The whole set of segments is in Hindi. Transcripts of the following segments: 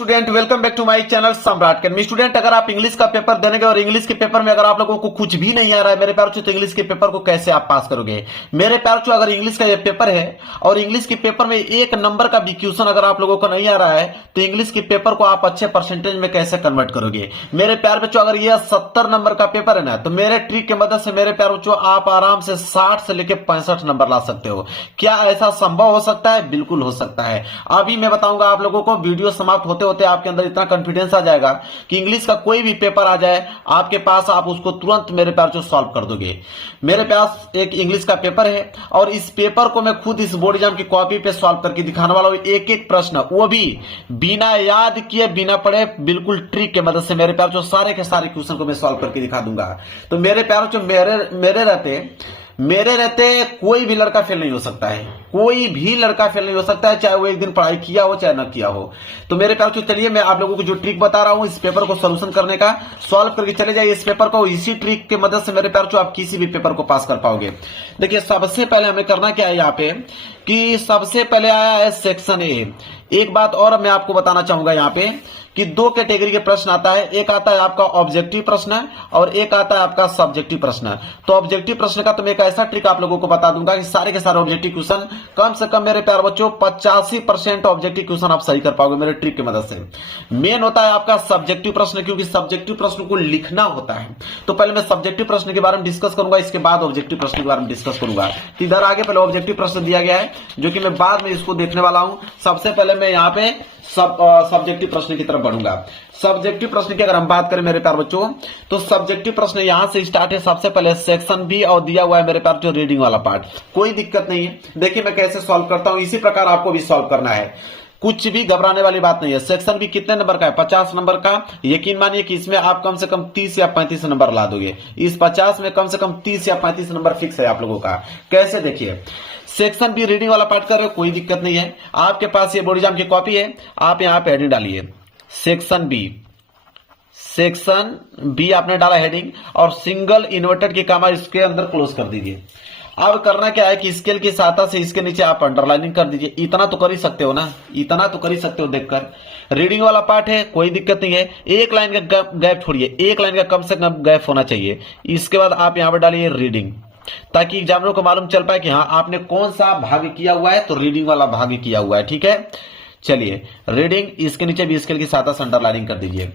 Student, welcome back to my channel Samrat Academy. Student, अगर आप इंग्लिश का पेपर देने गए और इंग्लिश के पेपर में अगर आप लोगों को कुछ भी नहीं आ रहा है मेरे प्यारों, तो इंग्लिश के पेपर को कैसे आप पास करोगे मेरे प्यारों? अगर इंग्लिश का ये पेपर है और इंग्लिश के पेपर में एक नंबर का भी क्वेश्चन अगर आप लोगों को नहीं आ रहा है तो इंग्लिश के पेपर को आप अच्छे परसेंटेज में कैसे कन्वर्ट करोगे मेरे प्यार बच्चों? अगर ये 70 नंबर का पेपर है ना, तो मेरे ट्रिक की मदद से मेरे प्यार बच्चों आप आराम से 60 से लेकर 65 नंबर ला सकते हो। क्या ऐसा संभव हो सकता है? बिल्कुल हो सकता है। अभी मैं बताऊंगा आप लोगों को। वीडियो समाप्त होते होते आपके अंदर इतना कॉन्फिडेंस आ जाएगा कि इंग्लिश का कोई भी पेपर आ जाए आपके पास, आप उसको तुरंत मेरे प्यार जो सॉल्व कर दोगे। मेरे पास एक इंग्लिश का पेपर है और इस पेपर को मैं खुद इस बोर्ड एग्जाम की कॉपी पे सॉल्व करके दिखाने वाला हूं, एक एक प्रश्न, वो भी बिना याद किए बिना पढ़े, बिल्कुल ट्रिक की मदद से मेरे प्यार जो सारे के सारे क्वेश्चन को मैं सॉल्व करके दिखा दूंगा। तो मेरे प्यार जो मेरे रहते कोई भी लड़का फेल नहीं हो सकता है, कोई भी लड़का फेल नहीं हो सकता है, चाहे वो एक दिन पढ़ाई किया हो चाहे ना किया हो। तो मेरे प्यार चलिए मैं आप लोगों को जो ट्रिक बता रहा हूं इस पेपर को सोल्यूशन करने का, सॉल्व करके चले जाइए इस पेपर को। इसी ट्रिक की मदद से मेरे प्यार आप किसी भी पेपर को पास कर पाओगे। देखिए, सबसे पहले हमें करना क्या है यहाँ पे कि सबसे पहले आया है सेक्शन ए। एक बात और मैं आपको बताना चाहूंगा यहाँ पे कि दो कैटेगरी के प्रश्न आता है, एक आता है आपका ऑब्जेक्टिव प्रश्न और एक आता है आपका सब्जेक्टिव प्रश्न। तो ऑब्जेक्टिव प्रश्न का तो मैं एक ऐसा ट्रिक आप लोगों को बता दूंगा कि सारे के सारे ऑब्जेक्टिव क्वेश्चन कम से कम मेरे प्यार बच्चों 85% ऑब्जेक्टिव क्वेश्चन आप सही कर पाओगे मेरे ट्रिक की मदद से। मेन होता है आपका सब्जेक्टिव प्रश्न, क्योंकि सब्जेक्टिव प्रश्न को लिखना होता है। तो पहले मैं सब्जेक्टिव प्रश्न के बारे में डिस्कस करूंगा, इसके बाद ऑब्जेक्टिव प्रश्न के बारे में डिस्कस करूंगा। तो इधर आगे पहले ऑब्जेक्टिव प्रश्न दिया गया है जो कि मैं बाद में इसको देखने वाला हूं। सबसे पहले मैं यहाँ पे सब्जेक्टिव प्रश्न की तरफ बढ़ूंगा। सब्जेक्टिव प्रश्न की अगर हम बात करें मेरे प्यार बच्चों, तो सब्जेक्टिव प्रश्न यहां से स्टार्ट है। सबसे पहले सेक्शन बी और दिया हुआ है मेरे प्यार जो रीडिंग वाला पार्ट। कोई दिक्कत नहीं है, देखिए मैं कैसे सॉल्व करता हूं, इसी प्रकार आपको भी सॉल्व करना है, कुछ भी घबराने वाली बात नहीं है। सेक्शन भी कितने नंबर का है? 50 नंबर का। यकीन मानिए कि इसमें आप कम से कम 30 या 35 नंबर ला दोगे। इस 50 में कम से कम 30 या 35 नंबर फिक्स है आप लोगों का। कैसे? देखिए, सेक्शन बी रीडिंग वाला पार्ट कर रहे हो, कोई दिक्कत नहीं है। आपके पास ये बोर्ड एग्जाम की कॉपी है, आप यहां पे हेडिंग डालिए सेक्शन बी आपने डाला हेडिंग और सिंगल इन्वर्टेड की कामा इसके अंदर क्लोज कर दीजिए। अब करना क्या है कि स्केल की सहायता से इसके नीचे आप अंडरलाइनिंग कर दीजिए। इतना तो कर ही सकते हो ना, इतना तो कर ही सकते हो देखकर। रीडिंग वाला पार्ट है, कोई दिक्कत नहीं है। एक लाइन का गैप छोड़िए, एक लाइन का कम से कम गैप होना चाहिए। इसके बाद आप यहां पर डालिए रीडिंग, ताकि एग्जामिनर को मालूम चल पाए कि हाँ आपने कौन सा भाग किया हुआ है, तो रीडिंग वाला भाग किया हुआ है। ठीक है, चलिए रीडिंग, इसके नीचे भी स्केल की सहायता से अंडरलाइनिंग कर दीजिए।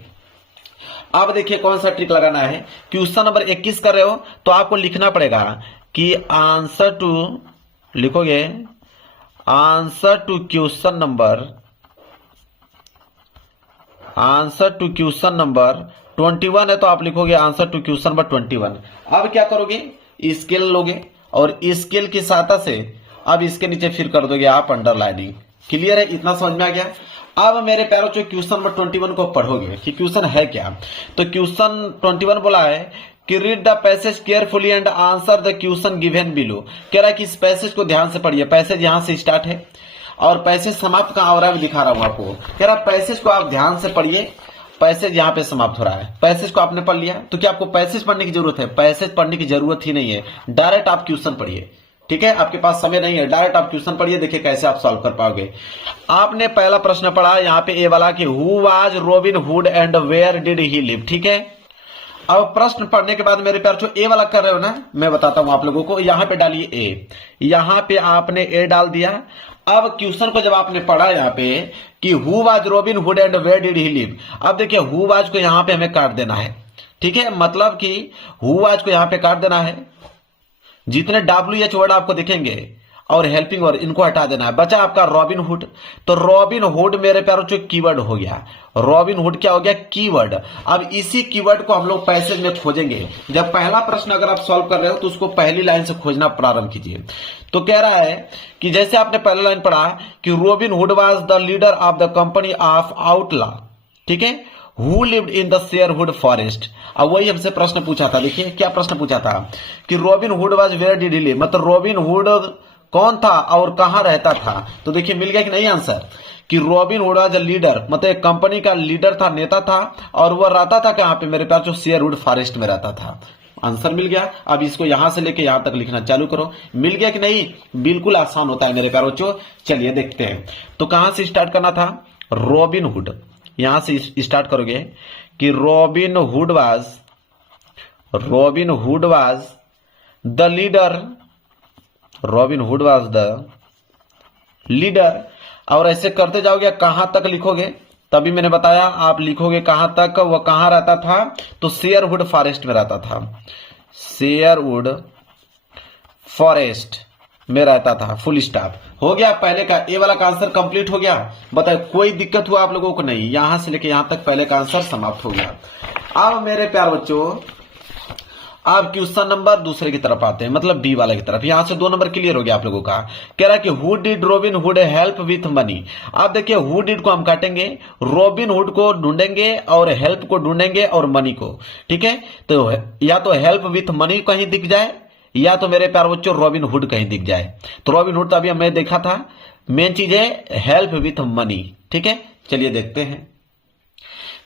अब देखिए कौन सा ट्रिक लगाना है। क्वेश्चन नंबर 21 कर रहे हो तो आपको लिखना पड़ेगा कि आंसर टू, लिखोगे आंसर टू क्वेश्चन नंबर 21 है तो आप लिखोगे आंसर टू क्वेश्चन नंबर 21। अब क्या करोगे, स्केल लोगे और स्केल की सहायता से अब इसके नीचे फिर कर दोगे आप अंडरलाइनिंग। क्लियर है? इतना समझ में आ गया। अब मेरे प्यारों जो क्वेश्चन नंबर 21 को पढ़ोगे कि क्वेश्चन है क्या, तो क्वेश्चन 21 बोला है कि read the passage carefully and answer the question given below. कह रहा है कि इस पैसेज को ध्यान से पढ़िए। पैसेज यहां से स्टार्ट है और पैसेज समाप्त कहां हो रहा है मैं दिखा रहा हूं आपको। कह रहा है पैसेज को आप ध्यान से पढ़िए, पैसेज यहां पे समाप्त हो रहा है। पैसेज को आपने पढ़ लिया तो क्या आपको पैसेज पढ़ने की जरूरत है? पैसेज पढ़ने की जरूरत ही नहीं है, डायरेक्ट आप क्वेश्चन पढ़िए। ठीक है, आपके पास समय नहीं है, डायरेक्ट आप क्वेश्चन पढ़िए, देखिए कैसे आप सॉल्व कर पाओगे। आपने पहला प्रश्न पढ़ा यहाँ पे ए वाला कि who was Robin Hood and where did he live. ठीक है, अब प्रश्न पढ़ने के बाद मेरे प्यार जो ए वाला कर रहे हो ना, मैं बताता हूं आप लोगों को। यहां पे डालिए ए, यहां पे आपने ए डाल दिया। अब क्वेश्चन को जब आपने पढ़ा यहाँ पे कि who was Robin Hood and where did he live, अब देखिए हु वाज को यहां पे हमें काट देना है। ठीक है, मतलब कि हु वाज को यहां पे काट देना है, जितने WH वर्ड आपको दिखेंगे और हेल्पिंग वर्ड इनको हटा देना है। बचा आपका रॉबिन हुड। तो रॉबिन हुड मेरे प्यारों जो कीवर्ड हो गया, रॉबिन हुड क्या हो गया? कीवर्ड। अब इसी कीवर्ड को हम लोग पैसेज में खोजेंगे। जब पहला प्रश्न अगर आप सॉल्व कर रहे हो तो उसको पहली लाइन से खोजना प्रारंभ कीजिए। तो कह रहा है कि जैसे आपने पहला लाइन पढ़ा कि Robin Hood was the leader of the company of outlaw, ठीक है, who lived in the Sherwood forest. अब वही हमसे प्रश्न पूछा था, देखिए क्या प्रश्न पूछा था कि Robin Hood was where did he live, मतलब रॉबिन हुड कौन था और कहां रहता था। तो देखिए मिल गया कि नहीं आंसर, कि रॉबिन हुड वाज लीडर, मतलब एक कंपनी का लीडर था, नेता था, और वह रहता था कहां पे मेरे प्यार जो शेयरवुड फॉरेस्ट में रहता था। आंसर मिल गया। अब इसको यहां से लेके यहां तक लिखना चालू करो। मिल गया कि नहीं? बिल्कुल आसान होता है मेरे प्यारे बच्चों। चलिए देखते हैं। तो कहां से स्टार्ट करना था? Robin hood. यहां से स्टार्ट करोगे कि Robin Hood was the leader, robin Hood was the leader, और ऐसे करते जाओगे। कहां तक लिखोगे? तभी मैंने बताया आप लिखोगे कहां तक, वह कहां रहता था, तो शेयरवुड फॉरेस्ट में रहता था, शेयरवुड फॉरेस्ट में रहता था। फुल स्टॉप हो गया। पहले का ए वाला का आंसर कंप्लीट हो गया। बताए कोई दिक्कत हुआ आप लोगों को? नहीं। यहां से लेके यहां तक पहले का आंसर समाप्त हो गया। अब मेरे प्यार बच्चों आप क्वेश्चन नंबर दूसरे की तरफ आते हैं, मतलब बी वाले की तरफ। यहां से 2 नंबर क्लियर हो गया आप लोगों का। कह रहा है कि who did robin hood help with money. आप देखिए हु डिड को हम काटेंगे, रॉबिन हुड को ढूंढेंगे और हेल्प को ढूंढेंगे और मनी को। ठीक है, तो या तो हेल्प विथ मनी कहीं दिख जाए या तो मेरे प्यार बच्चों रॉबिन हुड कहीं दिख जाए। तो रॉबिन हुड तो अभी मैं देखा था, मेन चीज है हेल्प विथ मनी। ठीक है, चलिए देखते हैं।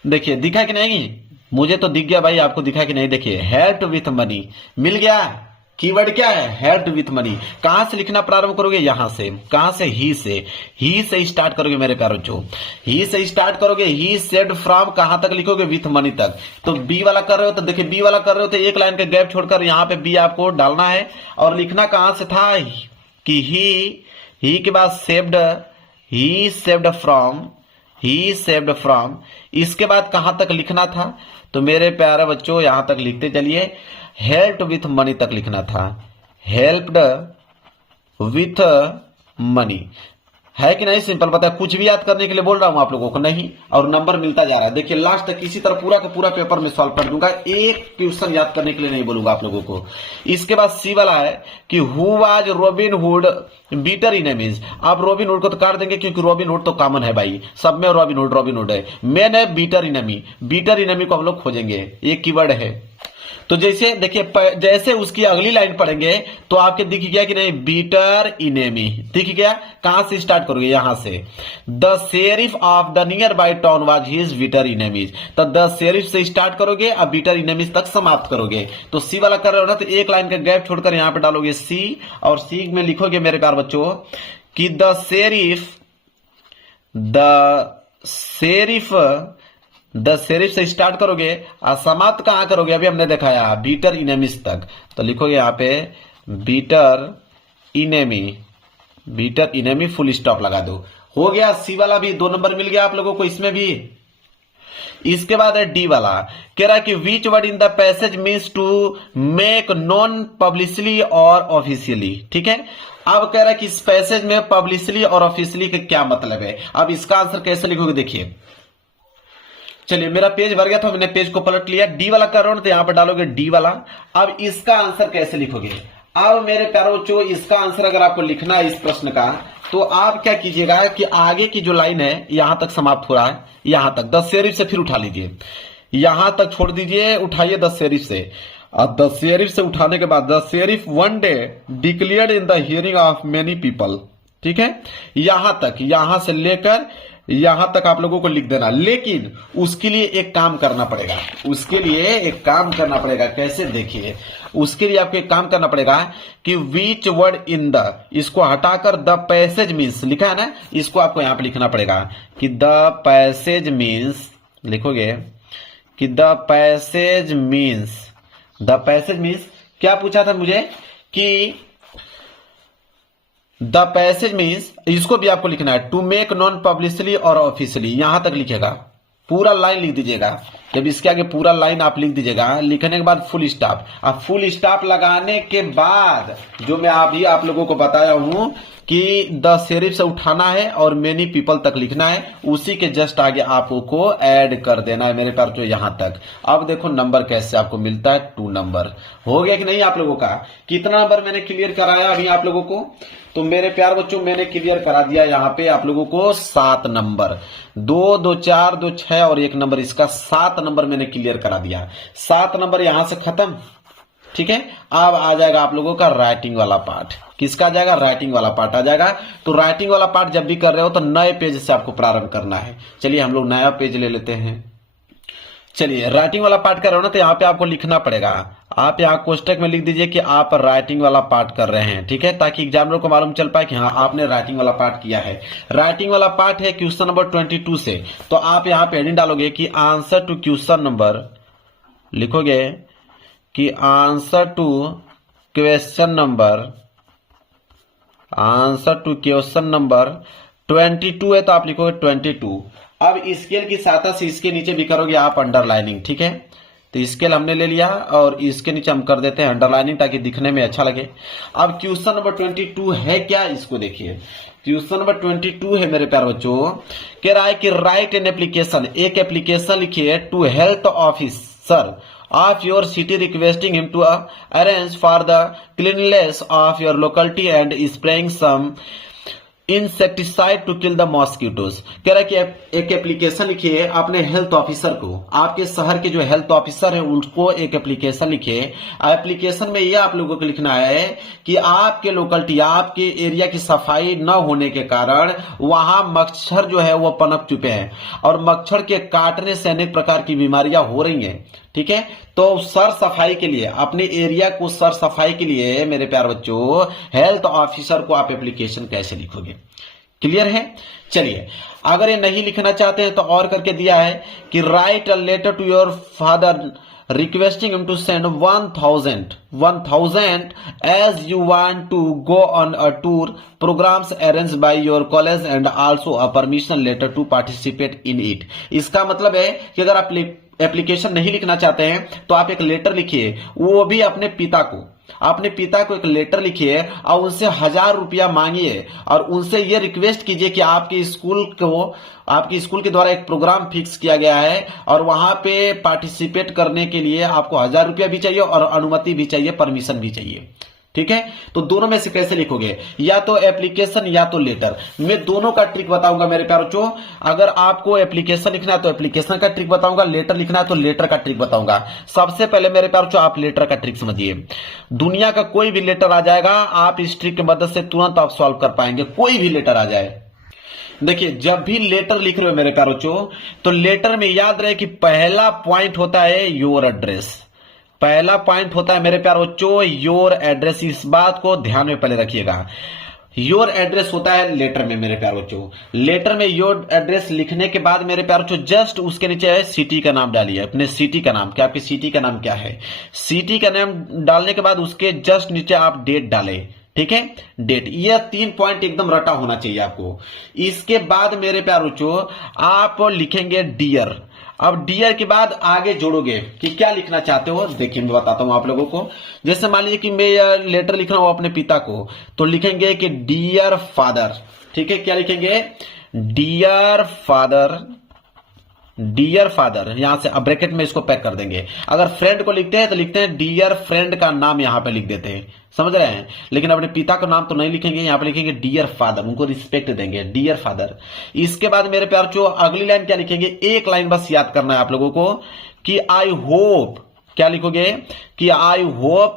देखिए दिखा कि नहीं? मुझे तो दिख गया भाई, आपको दिखा कि नहीं? देखिए हेल्प विथ मनी मिल गया। कीवर्ड क्या है? Help with money. कहां से लिखना प्रारंभ करोगे? यहां से। कहां से? ही से स्टार्ट करोगे मेरे प्यारे बच्चों। ही से स्टार्ट करोगे। ही सेड फ्रॉम कहां तक लिखोगे? विथ मनी तक। तो बी वाला कर रहे हो तो देखिए बी वाला कर रहे हो तो एक लाइन का गैप छोड़कर यहां पे बी आपको डालना है। और लिखना कहां से था कि ही के बाद सेव्ड, ही सेव्ड फ्रॉम। इसके बाद कहां तक लिखना था? तो मेरे प्यारे बच्चों यहां तक लिखते चलिए, हेल्प विथ मनी तक लिखना था। हेल्प्ड विथ मनी है कि नहीं? सिंपल पता है, कुछ भी याद करने के लिए बोल रहा हूं आप लोगों को नहीं, और नंबर मिलता जा रहा है। देखिए लास्ट तक इसी तरह पूरा का पूरा पेपर में सॉल्व कर दूंगा, एक क्वेश्चन याद करने के लिए नहीं बोलूंगा आप लोगों को। इसके बाद सी वाला है कि who was Robin Hood bitter enemies. आप रॉबिन हुड को तो काट देंगे क्योंकि रॉबिन हुड तो कॉमन है भाई, सब में रॉबिन हुड है। मेन है बीटर इनेमी को हम लोग खोजेंगे, एक कीवर्ड है। तो जैसे देखिए जैसे उसकी अगली लाइन पढ़ेंगे तो आपके दिख गया कि नहीं? बीटर इनेमी दिख गया। कहां से स्टार्ट करोगे? यहां से। The sheriff of the nearby town was his bitter enemies. तो द शेरिफ से स्टार्ट करोगे अब बीटर इनेमीज तक समाप्त करोगे। तो सी वाला कर रहे हो ना, तो एक लाइन का गैप छोड़कर यहां पे डालोगे सी, और सी में लिखोगे मेरे प्यार बच्चों कि द शेरिफ से स्टार्ट करोगे और समाप्त कहां करोगे? अभी हमने दिखाया बीटर इनेमीज तक। तो लिखोगे यहां पे बीटर इनेमी फुल स्टॉप लगा दो। हो गया। सी वाला भी 2 नंबर मिल गया आप लोगों को इसमें भी। इसके बाद है डी वाला। कह रहा है कि which word in the passage means to make non publicly और ऑफिशियली। ठीक है, अब कह रहा है कि इस पैसेज में पब्लिकली और ऑफिशियली का क्या मतलब है। अब इसका आंसर कैसे लिखोगे? देखिए चलिए मेरा पेज भर गया था, मैंने पेज को पलट लिया। डी वाला कर रहा हूं तो यहां पर डालोगे डी वाला। अब इसका आंसर कैसे लिखोगे? अब मेरे प्यारे बच्चों इसका आंसर अगर आपको लिखना है इस प्रश्न का, तो आप क्या कीजिएगा कि आगे की जो लाइन है यहां तक समाप्त हो रहा है, यहां तक 10 शेरिफ से फिर उठा लीजिए, यहां तक छोड़ दीजिए, उठाइए 10 शेरिफ से। अब 10 शेरिफ से उठाने के बाद the sheriff one day declared in the hearing of many people. ठीक है, यहां तक, यहां से लेकर यहां तक आप लोगों को लिख देना। लेकिन उसके लिए एक काम करना पड़ेगा, कैसे? देखिए उसके लिए आपको एक काम करना पड़ेगा कि विच वर्ड इन द, इसको हटाकर द पैसेज मीन्स लिखा है ना, इसको आपको यहां पे लिखना पड़ेगा कि द पैसेज मीन्स, लिखोगे कि द पैसेज मीन्स क्या पूछा था मुझे कि द पैसेज मीन्स, इसको भी आपको लिखना है टू मेक नॉन पब्लिकली और ऑफिशियली। यहां तक लिखेगा, पूरा लाइन लिख दीजिएगा। जब इसके आगे पूरा लाइन आप लिख दीजिएगा, लिखने के बाद फुल स्टॉप। अब फुल स्टॉप लगाने के बाद जो मैं अभी आप लोगों को बताया हूं कि द शेरिफ से उठाना है और मेनी पीपल तक लिखना है, उसी के जस्ट आगे आपको ऐड कर देना है मेरे पास जो यहां तक। अब देखो नंबर कैसे आपको मिलता है, 2 नंबर। हो गया कि नहीं आप लोगों का? कितना नंबर मैंने क्लियर कराया अभी आप लोगों को? तो मेरे प्यार बच्चों मैंने क्लियर करा दिया यहां पे आप लोगों को 7 नंबर। 2, 2, 4, 2, 6 और 1 नंबर, इसका 7 नंबर मैंने क्लियर करा दिया। 7 नंबर यहां से खत्म। ठीक है, अब आ जाएगा आप लोगों का राइटिंग वाला पार्ट। किसका आ जाएगा? राइटिंग वाला पार्ट आ जाएगा। तो राइटिंग वाला पार्ट जब भी कर रहे हो तो नए पेज से आपको प्रारंभ करना है। चलिए हम लोग नया पेज ले लेते हैं। चलिए राइटिंग वाला पार्ट कर रहे हो ना, तो यहाँ पे आपको लिखना पड़ेगा आप यहाँ कोष्टक में लिख दीजिए कि आप राइटिंग वाला पार्ट कर रहे हैं, ठीक है, ताकि एग्जामिनर को मालूम चल पाए कि हाँ आपने राइटिंग वाला पार्ट किया है। राइटिंग वाला पार्ट है क्वेश्चन नंबर 22 से, तो आप यहाँ पे हेडिंग डालोगे कि आंसर टू क्वेश्चन नंबर, लिखोगे कि आंसर टू क्वेश्चन नंबर 22 है, तो आप लिखोगे 22। अब स्केल की सहायता से इसके नीचे भी करोगे आप अंडरलाइनिंग, ठीक है। तो स्केल हमने ले लिया और इसके नीचे हम कर देते हैं अंडरलाइनिंग ताकि दिखने में अच्छा लगे। अब क्वेश्चन नंबर 22 है क्या, इसको देखिए। क्वेश्चन नंबर 22 है मेरे प्यारे बच्चों, कह रहा है कि राइट एन एप्लीकेशन, एक एप्लीकेशन लिखिए to health officer of your city requesting him to arrange for the cleanliness of your locality and spraying some insecticide to kill the mosquitoes. कह रहा है कि एक एप्लीकेशन लिखिए अपने हेल्थ ऑफिसर को, आपके शहर के जो हेल्थ ऑफिसर है उनको एक एप्लीकेशन लिखिए। एप्लीकेशन में यह आप लोगों को लिखना है कि आपके लोकलिटी, आपके एरिया की सफाई न होने के कारण वहां मच्छर जो है वो पनप चुके हैं और मच्छर के काटने से अनेक प्रकार की बीमारियां हो रही हैं, ठीक है। तो सर सफाई के लिए, अपने एरिया को सर सफाई के लिए मेरे प्यारे बच्चों हेल्थ ऑफिसर को आप एप्लीकेशन कैसे लिखोगे, क्लियर है। चलिए, अगर ये नहीं लिखना चाहते हैं तो और करके दिया है कि write a letter to your father requesting him to send 1000 as you want to go on a tour programs arranged by your college and also a permission letter to participate in it। इसका मतलब है कि अगर आप एप्लीकेशन नहीं लिखना चाहते हैं तो आप एक लेटर लिखिए, वो भी अपने पिता को एक लेटर लिखिए और उनसे 1000 रुपया मांगिए और उनसे ये रिक्वेस्ट कीजिए कि आपके स्कूल के द्वारा एक प्रोग्राम फिक्स किया गया है और वहां पे पार्टिसिपेट करने के लिए आपको 1000 रुपया भी चाहिए और अनुमति भी चाहिए, परमिशन भी चाहिए, ठीक है। तो दोनों में से कैसे लिखोगे, या तो एप्लीकेशन या तो लेटर। मैं दोनों का ट्रिक बताऊंगा मेरे प्यारे बच्चों। अगर आपको एप्लीकेशन लिखना है तो एप्लीकेशन का ट्रिक बताऊंगा, लेटर लिखना है तो लेटर का ट्रिक बताऊंगा। सबसे पहले मेरे प्यारे बच्चों आप लेटर का ट्रिक समझिए। दुनिया का कोई भी लेटर आ जाएगा, आप इस ट्रिक की मदद से तुरंत आप सॉल्व कर पाएंगे, कोई भी लेटर आ जाए। देखिए, जब भी लेटर लिख रहे हो मेरे प्यारे बच्चों तो लेटर में याद रहे कि पहला पॉइंट होता है योर एड्रेस, पहला पॉइंट होता है मेरे प्यारे बच्चों योर एड्रेस। इस बात को ध्यान में पहले रखिएगा, योर एड्रेस होता है लेटर में मेरे प्यारे बच्चों। लेटर में योर एड्रेस लिखने के बाद मेरे प्यारे बच्चों जस्ट उसके नीचे है सिटी का नाम डालिए, अपने सिटी का नाम, क्या आपकी सिटी का नाम क्या है, सिटी का नाम डालने के बाद उसके जस्ट नीचे आप डेट डाले, ठीक है, डेट। यह 3 पॉइंट एकदम रटा होना चाहिए आपको। इसके बाद मेरे प्यारे बच्चों आप लिखेंगे डियर। अब डियर के बाद आगे जोड़ोगे कि क्या लिखना चाहते हो। देखिए मैं बताता हूं आप लोगों को। जैसे मान लीजिए कि मैं यह लेटर लिख रहा हूं अपने पिता को, तो लिखेंगे कि डियर फादर, ठीक है। क्या लिखेंगे, डियर फादर, डियर फादर, यहां से अब ब्रैकेट में इसको पैक कर देंगे। अगर फ्रेंड को लिखते हैं तो लिखते हैं डियर फ्रेंड का नाम यहां पे लिख देते हैं, समझ रहे हैं। लेकिन अपने पिता का नाम तो नहीं लिखेंगे, यहां पे लिखेंगे डियर फादर, उनको रिस्पेक्ट देंगे, डियर फादर। इसके बाद मेरे प्यार जो अगली लाइन क्या लिखेंगे, एक लाइन बस याद करना है आप लोगों को कि आई होप, क्या लिखोगे कि I hope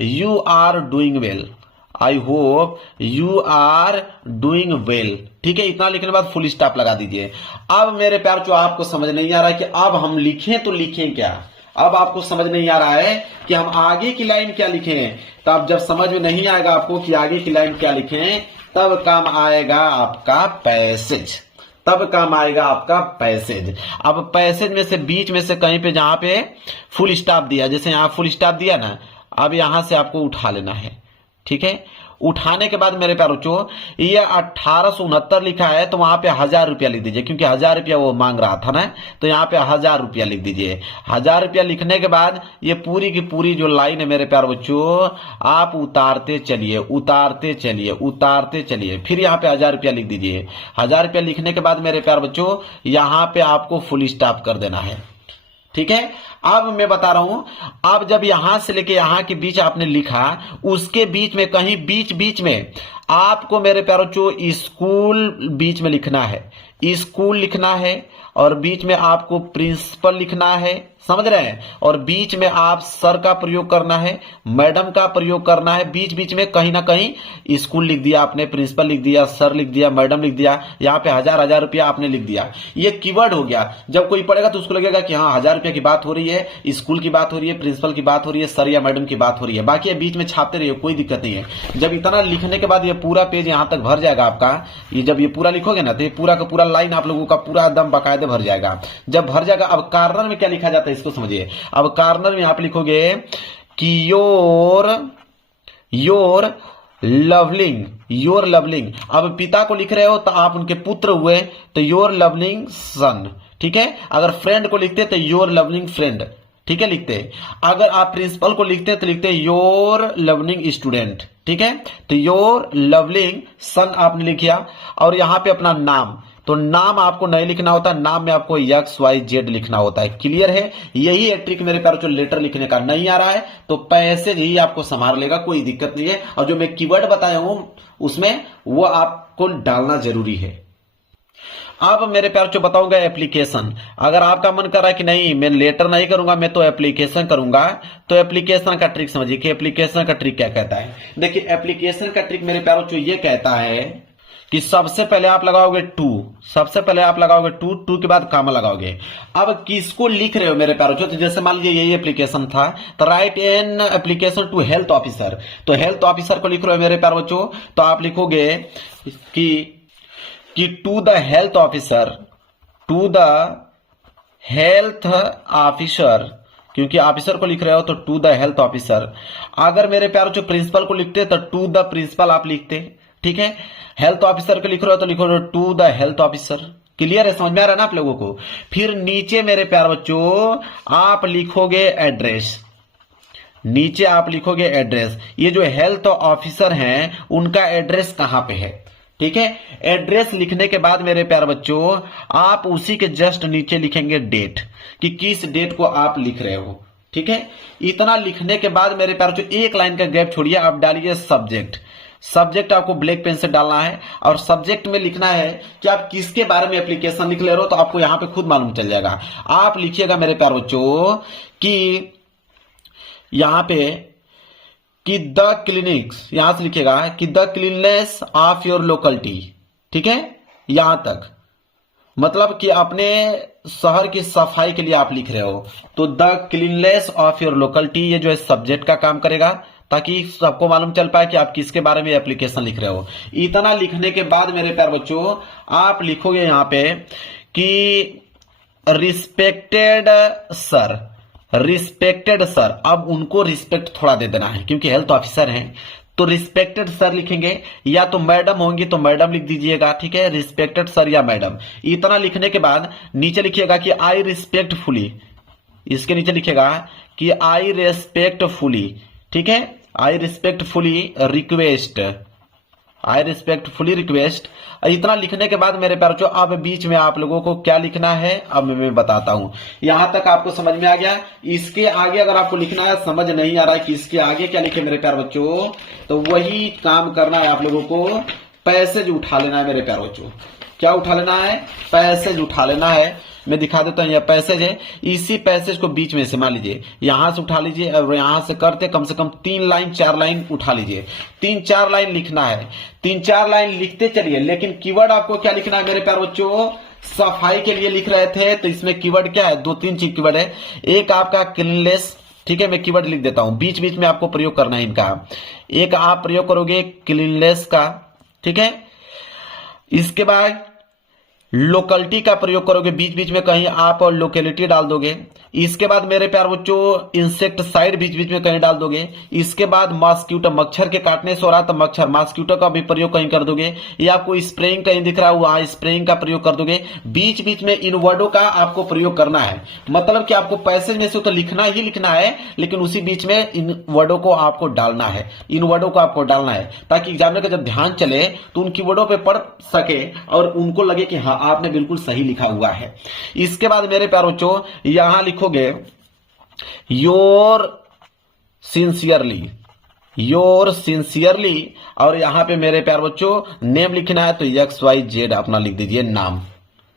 you are doing well, I hope you are doing well, ठीक है। इतना लिखने के बाद फुल स्टॉप लगा दीजिए। अब मेरे प्यार जो आपको समझ नहीं आ रहा है कि अब हम लिखें तो लिखें क्या, अब आपको समझ नहीं आ रहा है कि हम आगे की लाइन क्या लिखें। तो अब जब समझ में नहीं आएगा आपको कि आगे की लाइन क्या लिखें, तब काम आएगा आपका पैसेज, तब काम आएगा आपका पैसेज। अब पैसेज में से बीच में से कहीं पे जहां पे फुल स्टॉप दिया, जैसे यहां फुल स्टॉप दिया ना, अब यहां से आपको उठा लेना है, ठीक है। उठाने के बाद मेरे प्यारे बच्चों ये 1869 लिखा है तो वहां पे 1000 रुपया लिख दीजिए, क्योंकि 1000 रुपया वो मांग रहा था ना, तो यहाँ पे 1000 रुपया लिख दीजिए। 1000 रुपया लिखने के बाद ये पूरी की पूरी जो लाइन है मेरे प्यारे बच्चों आप उतारते चलिए, उतारते चलिए, उतारते चलिए, फिर यहाँ पे 1000 रुपया लिख दीजिए। 1000 रुपया लिखने के बाद मेरे प्यारे बच्चों यहाँ पे आपको फुल स्टॉप कर देना है, ठीक है। अब मैं बता रहा हूं, अब जब यहां से लेके यहां के बीच आपने लिखा, उसके बीच में कहीं बीच बीच में आपको मेरे प्यारों जो स्कूल बीच में लिखना है, स्कूल लिखना है और बीच में आपको प्रिंसिपल लिखना है, समझ रहे हैं। और बीच में आप सर का प्रयोग करना है, मैडम का प्रयोग करना है, बीच बीच में कहीं ना कहीं स्कूल लिख दिया आपने, प्रिंसिपल लिख दिया, सर लिख दिया, मैडम लिख दिया, यहाँ पे 1000 रुपया आपने लिख दिया। ये कीवर्ड हो गया। जब कोई पढ़ेगा तो उसको लगेगा कि हाँ 1000 रुपया की बात हो रही है, स्कूल की बात हो रही है, प्रिंसिपल की बात हो रही है, सर या मैडम की बात हो रही है। बाकी ये बीच में छापते रहिए, कोई दिक्कत नहीं है। जब इतना लिखने के बाद ये पूरा पेज यहाँ तक भर जाएगा आपका, ये जब ये पूरा लिखोगे ना तो ये पूरा का पूरा लाइन आप लोगों का पूरा एकदम बाकायदे भर जाएगा। जब भर जाएगा, अब कार्नर में क्या लिखा जाता है इसको समझिए। अब कार्नर में आप लिखोगे कि योर लवलिंग। अब पिता को लिख रहे हो तो आप उनके पुत्र हुए, तो योर लवलिंग सन, ठीक है। अगर फ्रेंड को लिखते तो योर लवलिंग फ्रेंड, ठीक है, लिखते। अगर आप प्रिंसिपल को लिखते तो लिखते योर लवलिंग स्टूडेंट, ठीक है। तो योर लवलिंग सन आपने लिखा। और यहां पे अपना नाम, तो नाम आपको नहीं लिखना होता, नाम में आपको XYZ लिखना होता है। क्लियर है। यही एक ट्रिक मेरे प्यारे, जो लेटर लिखने का नहीं आ रहा है तो पैसे ही आपको संभाल लेगा, कोई दिक्कत नहीं है। और जो मैं कीवर्ड बताया हूं उसमें वो आपको डालना जरूरी है। अब मेरे प्यार जो बताऊंगा एप्लीकेशन। अगर आपका मन कर रहा है कि नहीं मैं लेटर नहीं करूंगा, मैं तो एप्लीकेशन करूंगा, तो एप्लीकेशन का ट्रिक समझिए कि एप्लीकेशन का ट्रिक क्या कहता है। देखिए एप्लीकेशन का ट्रिक मेरे प्यारों जो ये कहता है कि सबसे पहले आप लगाओगे टू के बाद कामा लगाओगे। अब किसको लिख रहे हो मेरे प्यारों, तो जैसे मान लीजिए यही एप्लीकेशन था, तो write an application to health officer, तो हेल्थ ऑफिसर को लिख रहे हो मेरे प्यारे बच्चों, तो आप लिखोगे कि टू द हेल्थ ऑफिसर, क्योंकि ऑफिसर को लिख रहे हो तो टू द हेल्थ ऑफिसर। अगर मेरे प्यारे जो प्रिंसिपल को लिखते तो टू द प्रिंसिपल आप लिखते, ठीक है। हेल्थ ऑफिसर को लिख रहे हो तो लिखो to the health officer. Clear है, समझ में आ रहा है ना आप लोगों को। फिर नीचे मेरे प्यारे बच्चों आप लिखोगे एड्रेस, नीचे आप लिखोगे एड्रेस। ये जो हेल्थ ऑफिसर हैं उनका एड्रेस कहां पे है, ठीक है। एड्रेस लिखने के बाद मेरे प्यारे बच्चों आप उसी के जस्ट नीचे लिखेंगे डेट, कि किस डेट को आप लिख रहे हो, ठीक है। इतना लिखने के बाद मेरे प्यारे बच्चों एक लाइन का गैप छोड़िए, आप डालिए सब्जेक्ट आपको ब्लैक पेन से डालना है। और सब्जेक्ट में लिखना है कि आप किसके बारे में एप्लीकेशन लिख ले रहे हो, तो आपको यहां पे खुद मालूम चल जाएगा। आप लिखिएगा मेरे प्यारे बच्चों कि यहां पे कि द क्लिनिक्स, यहां से लिखेगा कि the cleanness of your locality, ठीक है। यहां तक मतलब कि अपने शहर की सफाई के लिए आप लिख रहे हो, तो the cleanness of your locality ये जो है सब्जेक्ट का काम करेगा, ताकि सबको मालूम चल पाए कि आप किसके बारे में एप्लीकेशन लिख रहे हो। इतना लिखने के बाद मेरे प्यारे बच्चों आप लिखोगे यहां पे कि रिस्पेक्टेड सर। अब उनको रिस्पेक्ट थोड़ा दे देना है क्योंकि हेल्थ ऑफिसर हैं, तो रिस्पेक्टेड सर लिखेंगे, या तो मैडम होंगी तो मैडम लिख दीजिएगा, ठीक है। रिस्पेक्टेड सर या मैडम। इतना लिखने के बाद नीचे लिखिएगा कि आई रिस्पेक्टफुली, इसके नीचे लिखिएगा कि आई रेस्पेक्टफुली, ठीक है। I respectfully request. इतना लिखने के बाद मेरे प्यारे, अब बीच में आप लोगों को क्या लिखना है अब मैं बताता हूं। यहां तक आपको समझ में आ गया। इसके आगे अगर आपको लिखना है, समझ नहीं आ रहा है कि इसके आगे क्या लिखे मेरे प्यारे बच्चों, तो वही काम करना है आप लोगों को। पैसेज उठा लेना है मेरे प्यारे बच्चों। क्या उठा लेना है? पैसेज उठा लेना है। मैं दिखा देता हूं, यह पैसेज है। इसी पैसेज को बीच में से मान लीजिए यहां से उठा लीजिए, और यहां से करते कम से कम 3 लाइन 4 लाइन उठा लीजिए। 3-4 लाइन लिखना है। 3-4 लाइन लिखते चलिए, लेकिन कीवर्ड आपको क्या लिखना है मेरे प्यारे बच्चों? सफाई के लिए लिख रहे थे तो इसमें कीवर्ड क्या है? 2-3 चीज कीवर्ड है। एक आपका क्लीननेस, ठीक है, मैं कीवर्ड लिख देता हूं, बीच बीच में आपको प्रयोग करना है इनका। एक आप प्रयोग करोगे क्लीननेस का, ठीक है। इसके बाद लोकेलिटी का प्रयोग करोगे, बीच बीच में कहीं आप लोकेलिटी डाल दोगे। इसके बाद मेरे प्यार बच्चों इंसेक्टिसाइड बीच बीच में कहीं डाल दोगे। इसके बाद मॉस्किटो, मच्छर के काटने से हो रहा तो मच्छर, मॉस्किटो का भी प्रयोग कहीं कर दोगे। या आपको स्प्रेइंग कहीं दिख रहा है वहां स्प्रेइंग का प्रयोग कर दोगे। बीच बीच में इन वर्डों का आपको प्रयोग करना है। मतलब कि आपको पैसेज में से तो लिखना ही लिखना है, लेकिन उसी बीच में इन वर्डों को आपको डालना है। इन वर्डों को आपको डालना है ताकि एग्जामिनर का जब ध्यान चले तो उन कीवर्डों पे पढ़ सके और उनको लगे कि हाँ आपने बिल्कुल सही लिखा हुआ है। इसके बाद मेरे प्यारे बच्चों यहां लिखोगे योर सिंसियरली, और यहां पे मेरे प्यारे बच्चों नेम लिखना है तो XYZ अपना लिख दीजिए नाम,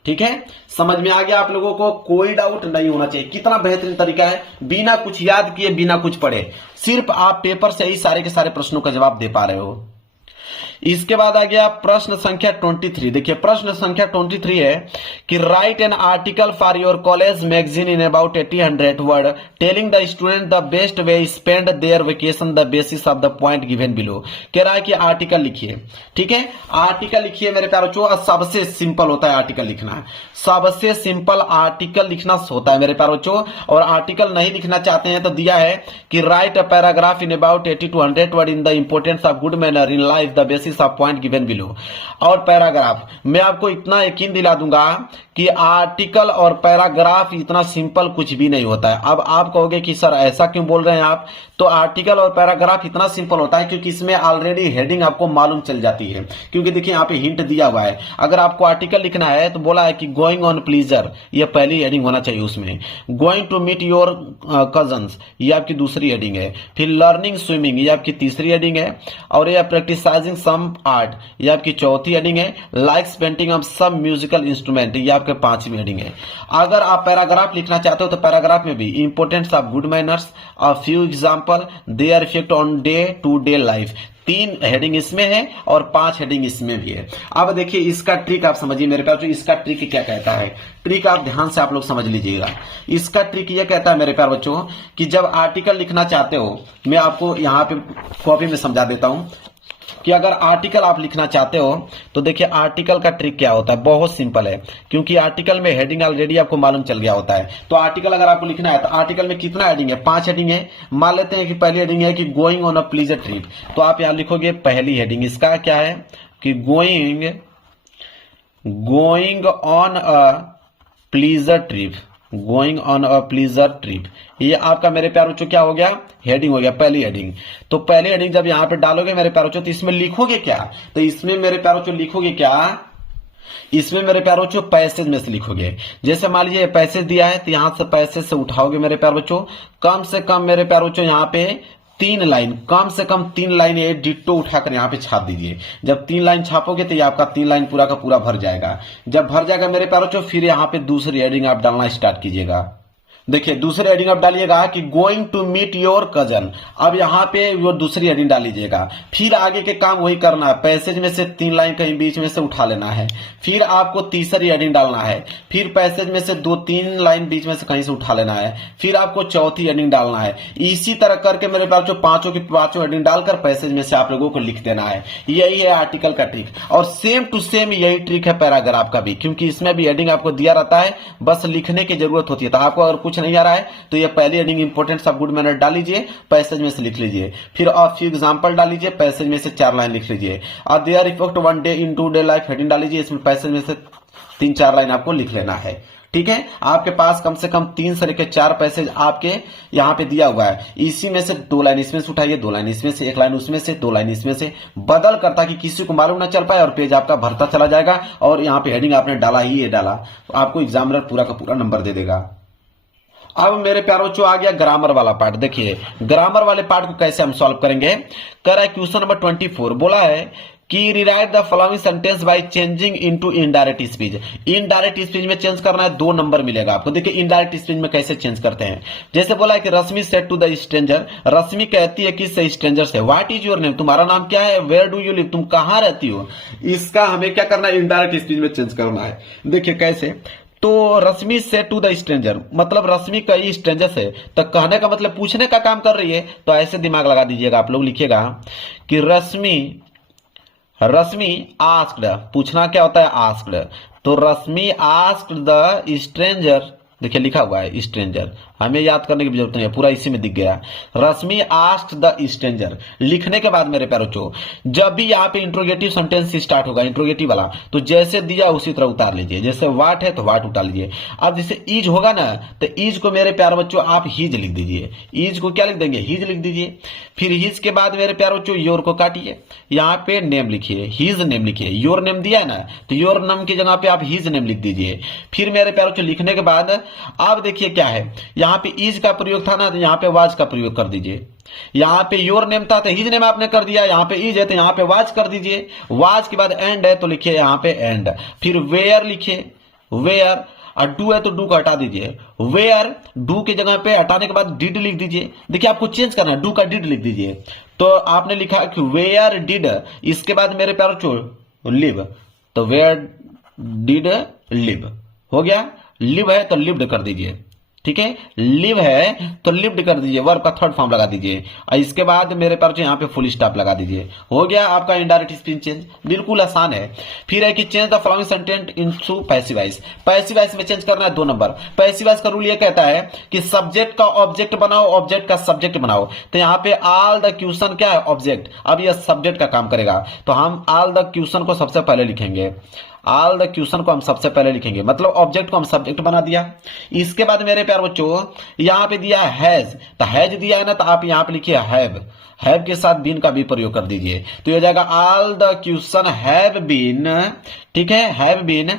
ठीक है, समझ में आ गया आप लोगों को? कोई डाउट नहीं होना चाहिए। कितना बेहतरीन तरीका है, बिना कुछ याद किए, बिना कुछ पढ़े, सिर्फ आप पेपर से ही सारे के सारे प्रश्नों का जवाब दे पा रहे हो। इसके बाद आ गया प्रश्न संख्या 23। देखिए प्रश्न संख्या 23 है कि write an article for your college magazine in about 80-100 word telling the student the best way spend their vacation the basis of the point given below. कह रहा है कि आर्टिकल लिखिए। ठीक है, आर्टिकल लिखिए मेरे प्यारे बच्चों। सबसे सिंपल होता है आर्टिकल लिखना, सबसे सिंपल आर्टिकल लिखना होता है मेरे प्यारे बच्चों। और आर्टिकल नहीं लिखना चाहते हैं तो दिया है कि write a paragraph in about 80-100 word in the importance of good manner in life the basis of point given below. और पैराग्राफ, मैं आपको इतना यकीन दिला दूंगा कि आर्टिकल और पैराग्राफ इतना सिंपल कुछ भी नहीं होता है। अब आप कहोगे कि सर ऐसा क्यों बोल रहे हैं आप? तो आर्टिकल और पैराग्राफ इतना सिंपल होता है क्योंकि इसमें ऑलरेडी हेडिंग आपको मालूम चल जाती है। क्योंकि देखिए यहाँ पे हिंट दिया हुआ है, अगर आपको आर्टिकल लिखना है तो बोला है कि गोइंग ऑन प्लीजर, ये पहली हेडिंग होना चाहिए उसमें। Going to meet your cousins, ये आपकी दूसरी हेडिंग है। फिर लर्निंग स्विमिंग, ये आपकी तीसरी हेडिंग है। और ये प्रैक्टिसाइजिंग सम आर्ट, ये आपकी चौथी हेडिंग है। Likes painting of some musical instrument, ये आपके पांचवी हेडिंग है। अगर आप पैराग्राफ लिखना चाहते हो तो पैराग्राफ में भी importance of good manners, a few example, their effect on day to day life, 3 heading इसमें है और 5 हेडिंग इसमें भी है। अब देखिए इसका ट्रिक आप समझिए मेरे प्यार, इसका ट्रिक क्या कहता है। ट्रिक आप ध्यान से आप लोग समझ लीजिएगा। इसका ट्रिक ये कहता है मेरे प्यार बच्चों कि जब आर्टिकल लिखना चाहते हो, मैं आपको यहां पे कॉपी में समझा देता हूं कि अगर आर्टिकल आप लिखना चाहते हो तो देखिए आर्टिकल का ट्रिक क्या होता है, बहुत सिंपल है। क्योंकि आर्टिकल में हेडिंग ऑलरेडी आपको मालूम चल गया होता है। तो आर्टिकल अगर आपको लिखना है तो आर्टिकल में कितना हेडिंग है? 5 हेडिंग है। मान लेते हैं कि पहली हेडिंग है कि going on a pleaser trip, तो आप यहां लिखोगे पहली हेडिंग इसका क्या है कि going on a pleaser trip, going on a pleaser trip, ये आपका मेरे प्यारे बच्चों क्या हो गया? हेडिंग हो गया, पहली हेडिंग। तो पहली हेडिंग जब यहां पे डालोगे मेरे प्यारे बच्चों तो इसमें लिखोगे क्या? तो इसमें मेरे प्यारे बच्चों लिखोगे क्या? इसमें मेरे प्यारे बच्चों पैसेज में से लिखोगे। जैसे मान लीजिए पैसेज दिया है तो यहां से पैसेज से उठाओगे मेरे प्यारे बच्चों, कम से कम मेरे प्यारे बच्चों यहां पे 3 लाइन, कम से कम 3 लाइन ये डिट्टो उठाकर यहाँ पे छाप दीजिए। जब 3 लाइन छापोगे तो ये आपका 3 लाइन पूरा का पूरा भर जाएगा। जब भर जाएगा मेरे प्यारे बच्चों फिर यहाँ पे दूसरी हेडिंग आप डालना स्टार्ट कीजिएगा। देखिए दूसरी हेडिंग आप डालिएगा कि going to meet your cousin. अब यहाँ पे वो दूसरी हेडिंग डाल लीजिएगा। फिर आगे के काम वही करना है, पैसेज में से 3 लाइन कहीं बीच में से उठा लेना है। फिर आपको तीसरी हेडिंग डालना है। फिर पैसेज में से 2-3 लाइन बीच में से कहीं से उठा लेना है। फिर आपको चौथी हेडिंग डालना है। इसी तरह करके मेरे पास जो पांचों की पांचों हेडिंग डालकर पैसेज में से आप लोगों को लिख देना है। यही है आर्टिकल का ट्रिक। और सेम टू सेम यही ट्रिक है पैराग्राफ का भी, क्योंकि इसमें भी हेडिंग आपको दिया रहता है, बस लिखने की जरूरत होती है। तो आपको अगर कुछ नहीं आ रहा है तो ये पहली heading importance of good manner डाल लीजिए, पैसेज में से लिख लीजिए। फिर ऑफ फ्यू एग्जांपल डाल लीजिए, पैसेज में से 4 लाइन लिख लीजिए। और their effect one day in to day life heading डाल लीजिए, इसमें पैसेज में से 3-4 लाइन आपको लिख लेना है। ठीक है, आपके पास कम से कम 3 से लेकर 4 पैसेज आपके यहाँ पे दिया हुआ है। इसी में से 2 लाइन इसमें से उठाइए, 2 लाइन इसमें से, 1 लाइन उसमें से, 2 लाइन इसमें से, बदल कर ताकि किसी को मालूम ना चल पाए और पेज आपका भरता चला जाएगा। और यहाँ पे हेडिंग आपने डाला ही ये डाला तो आपको एग्जामिनर पूरा का पूरा नंबर दे देगा। अब मेरे प्यारों बच्चों आ गया ग्रामर वाला पार्ट। देखिए ग्रामर वाले पार्ट को कैसे हम सॉल्व करेंगे। कर है क्वेश्चन नंबर 24, बोला है कि rewrite the following sentence by changing into indirect speech. Indirect speech में चेंज करना है, 2 नंबर मिलेगा आपको। देखिए इनडायरेक्ट स्पीच में कैसे चेंज करते हैं। जैसे बोला है कि रश्मि सेड टू द स्ट्रेंजर, रश्मि कहती है किससे? स्ट्रेंजर से। व्हाट इज योर नेम, तुम्हारा नाम क्या है? वेयर डू यू लिव, तुम कहां रहती हो? इसका हमें क्या करना है? इनडायरेक्ट स्पीच में चेंज करना है। देखिए कैसे, तो रश्मि से टू द स्ट्रेंजर मतलब रश्मि कई स्ट्रेंजर से, तो कहने का मतलब पूछने का काम कर रही है। तो ऐसे दिमाग लगा दीजिएगा आप लोग, लिखिएगा कि रश्मि आस्क्ड, पूछना क्या होता है? आस्क्ड। तो रश्मि आस्क्ड द स्ट्रेंजर, देखिए लिखा हुआ है स्ट्रेंजर, हमें याद करने की जरूरत नहीं है, पूरा इसी में दिख गया। रश्मि आस्क्ड द स्ट्रेंजर लिखने के बाद मेरे प्यारे बच्चों जब भी यहाँ पे इंट्रोगेटिव सेंटेंस स्टार्ट होगा, इंट्रोगेटिव वाला, तो जैसे दिया उसी तरह उतार लीजिए। जैसे वाट है तो वाट उतार लीजिए। अब जैसे ईज होगा ना तो ईज को मेरे प्यारे बच्चों आप हीज लिख दीजिए। ईज को क्या लिख देंगे? हीज लिख दीजिए। फिर हीज के बाद मेरे प्यारे बच्चों योर को काटिए, यहाँ पे नेम लिखिए, हीज नेम लिखिए। योर नेम दिया है ना तो योर नेम की जगह पे आप हीज नेम लिख दीजिए। फिर मेरे प्यारे बच्चों लिखने के बाद अब देखिए क्या है, यहाँ पे ईज का प्रयोग था ना तो यहाँ पे वाज का प्रयोग कर दीजिए। यहाँ पे योर नेम था तो हिज नेम आपने कर दिया, यहाँ पे इज है तो यहाँ पे वाज कर दीजिए। वाज के बाद एंड है तो लिखिए यहाँ पे एंड। फिर वेयर लिखिए, वेयर, और डू है तो डू को हटा दीजिए, वेयर डू की जगह पे हटाने के बाद डिड लिख दीजिए। देखिए आपको चेंज करना है, डू का डिड लिख दीजिए। तो आपने लिखा कि वेयर डिड, इसके बाद मेरे प्यारो चो लिव, तो वेयर डिड लिव हो गया। लिव है तो लिव्ड कर दीजिए, ठीक है। लिव है तो लिव्ड कर दीजिए, वर्ब का थर्ड फॉर्म लगा दीजिए और इसके बाद मेरे पास यहाँ पे फुल स्टॉप लगा दीजिए। हो गया आपका इनडायरेक्ट स्पीच चेंज, बिल्कुल आसान है। फिर है कि change the following sentence into passive voice. Passive voice में चेंज करना है 2 नंबर। पैसिव वॉइस का रूल ये कहता है कि सब्जेक्ट का ऑब्जेक्ट बनाओ, ऑब्जेक्ट का सब्जेक्ट बनाओ। तो यहाँ पे ऑल द क्वेश्चन क्या है, ऑब्जेक्ट। अब यह सब्जेक्ट का काम करेगा, तो हम ऑल द क्वेश्चन को सबसे पहले लिखेंगे, ऑल द क्वेश्चन को हम सबसे पहले लिखेंगे, मतलब ऑब्जेक्ट को हम सब्जेक्ट बना दिया। इसके बाद मेरे प्यार बच्चों यहां पे दिया हैज, तो हैज दिया है ना, तो आप यहां पे लिखिए हैव, हैव के साथ बीन का भी प्रयोग कर दीजिए, तो ये जाएगा all the question have been, ठीक है, हैव बीन।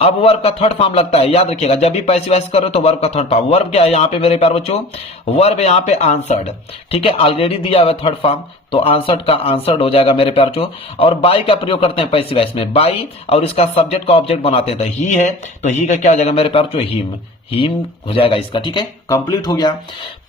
अब वर्ब का थर्ड फॉर्म लगता है, याद रखिएगा जब भी पैसिव वॉइस करो तो वर्ब का थर्ड फॉर्म। वर्ब क्या है यहाँ पे मेरे प्यार बच्चों, वर्ब यहाँ पे आंसर्ड, ठीक है, ऑलरेडी दिया हुआ थर्ड फॉर्म, तो आंसर्ड का आंसर्ड हो जाएगा मेरे प्यार बच्चों। और बाई का प्रयोग करते हैं पैसिव वॉइस में, बाई, और इसका सब्जेक्ट का ऑब्जेक्ट बनाते हैं, तो ही है तो ही का क्या हो जाएगा मेरे प्यार बच्चों, हिम, हिम हो जाएगा इसका, ठीक है, कंप्लीट हो गया।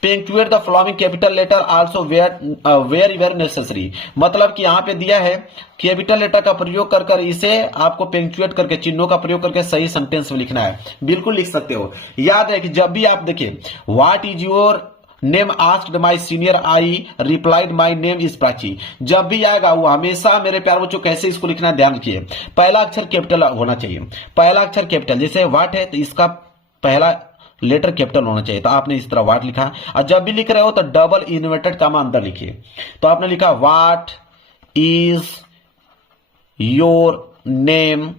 Punctuate the following capital letter also where very necessary, मतलब कि यहां पे दिया है कैपिटल लेटर का प्रयोग कर कर इसे आपको पंक्चुएट करके, चिन्हों का प्रयोग करके सही सेंटेंस में लिखना है। बिल्कुल लिख सकते हो। याद है कि जब भी आप देखिए what is your name asked my senior, I replied my name is Prachi, जब भी आएगा वो हमेशा मेरे प्यार बच्चों कैसे इसको लिखना है ध्यान रखिए, पहला अक्षर कैपिटल होना चाहिए, पहला अक्षर कैपिटल, जैसे व्हाट है तो इसका पहला लेटर कैपिटल होना चाहिए, तो आपने इस तरह व्हाट लिखा। और जब भी लिख रहे हो तो डबल इन्वर्टेड कॉमा अंदर लिखिए, तो आपने लिखा what is your name,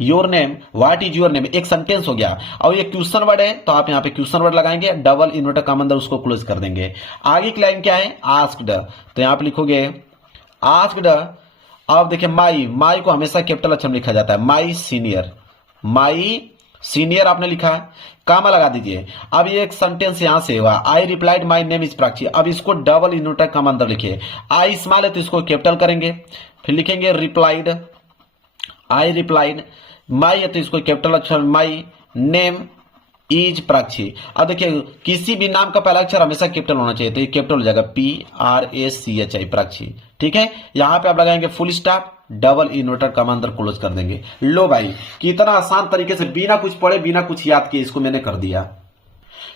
your name, what is your name, एक सेंटेंस हो गया। और ये क्वेश्चन वर्ड है तो आप यहां पे क्वेश्चन वर्ड लगाएंगे, डबल इन्वर्टेड कॉमा अंदर उसको क्लोज कर देंगे। आगे की लाइन क्या है, आस्क्ड, तो यहां पे लिखोगे आस्क्ड। अब देखिए माई, माई को हमेशा कैपिटल अक्षर में लिखा जाता है, माई सीनियर, माई सीनियर आपने लिखा है, कामा लगा दीजिए। अब ये एक सेंटेंस यहां से हुआ, I replied my name is Prachi, अब इसको डबल इन्वर्टेड कॉमा अंदर लिखिए। आई स्मॉल है तो इसको कैपिटल करेंगे, फिर लिखेंगे रिप्लाइड, आई रिप्लाइड, माई है तो इसको कैपिटल अक्षर, माई नेम इज प्राची। अब देखिए किसी भी नाम का पहला अक्षर हमेशा कैपिटल होना चाहिए, तो ये कैपिटल हो जाएगा PRACHI, प्राची, ठीक है। यहां पे आप लगाएंगे full stop, double inverted comma अंदर क्लोज कर देंगे। लो भाई कितना आसान तरीके से बिना कुछ पढ़े बिना कुछ याद किए इसको मैंने कर दिया।